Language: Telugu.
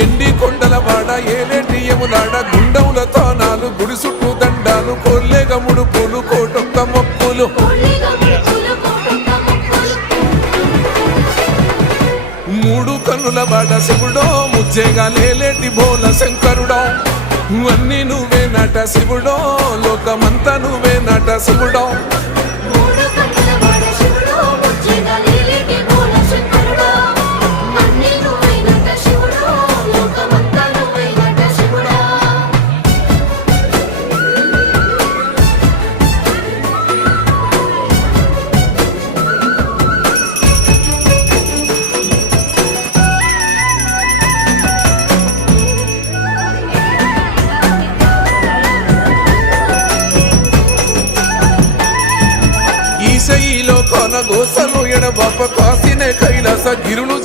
ఎండి కొండల వాడ ఏలేటి యములాడ గుండముల తానాలు గుడి చుట్టూ దండాలు కొల్లేగ ముడుపులు కోటొక్క మొక్కులు మూడు కన్నుల వాడ శివుడో ముజ్జేగా లేలేటి బోల శంకరుడో అన్ని నువ్వే నట శివుడో లోకమంతా నువ్వే నట శివుడో ఈశయిలో కొన గోసలు ఎడబాప కాసినే కైలాస గిరులు